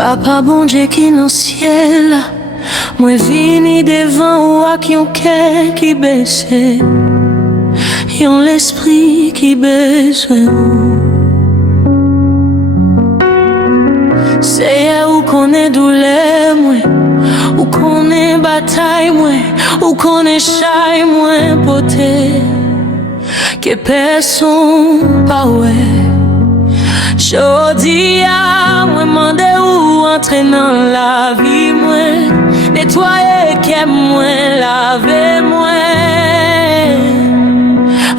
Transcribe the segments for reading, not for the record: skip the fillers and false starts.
Papa bon Dieu qui dans ciel, moi vini devant ou à qui on cœur qui baisse, yon l'esprit qui besoin. C'est où qu'on est douleur moi, où qu'on est bataille moi, où qu'on est chai moi poté, que personne pas ouais. Jodi a moi mandé ou entrer dans la vie moi, nettoyer que moi, laver moi,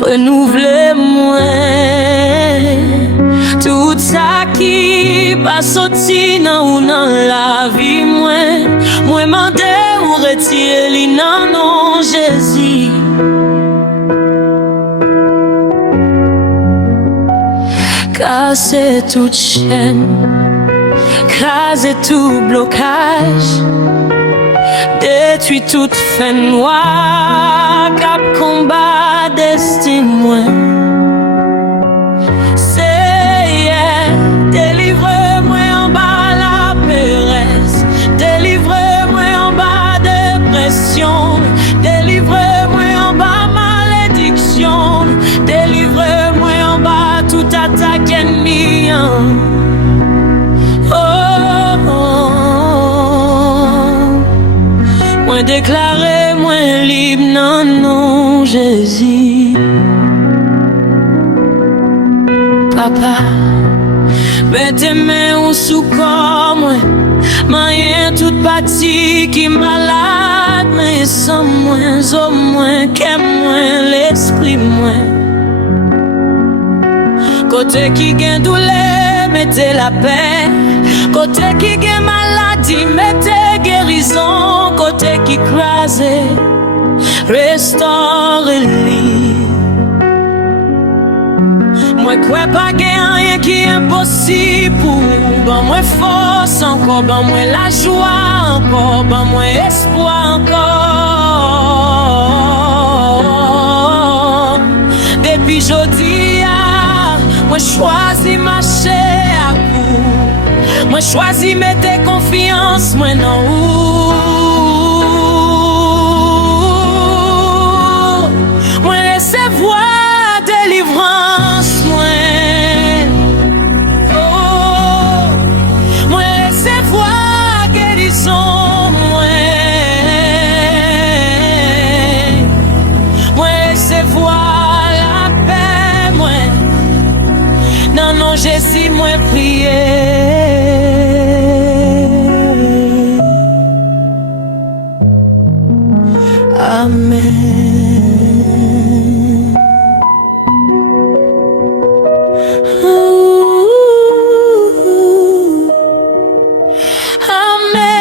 renouveler moi. Tout ça qui pas sorti dans la vie moi mandé ou retirer li nan non Jésus. Casser toute chaîne, craser tout blocage, détruire toute fin noire, cap combat destin moi. C'est délivre-moi en bas la péresse, délivre-moi en bas dépression, délivre-moi en bas malédiction, délivre-moi en bas tout attaque ennemi. Moi déclaré, moi libre, non, non, Jésus. Papa, mets tes mains sous corps, moi, maille toute partie qui malade, mais sans moins, au moins, qu'aime moins l'esprit, moi. Côté qui gagne douleur, mettez la paix. Côté qui gagne maladie, mettez guérison. Côté qui crase, restaure-lui. Moi crois pas qu'il y a rien qui est impossible pour bon moi force encore, bon moi la joie encore, bon moi espoir encore. Depuis jodi moi choisi marcher à vous, moi choisi mettre confiance moi dans vous. Moi recevoir délivrance moi, oh, moi recevoir guérison moi, moi recevoir la paix moi. Non, non, Jésus, moi prier. Amen. Amen.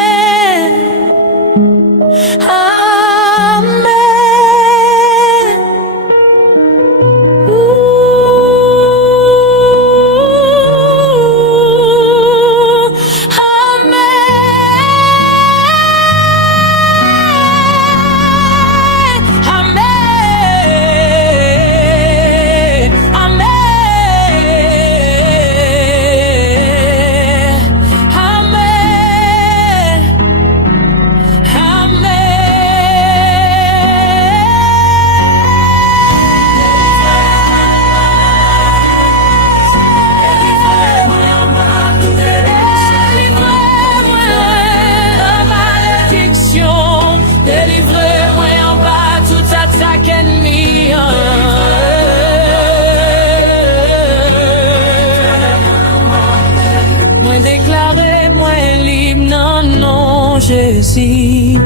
Déclarez-moi libre, non, non, Jésus.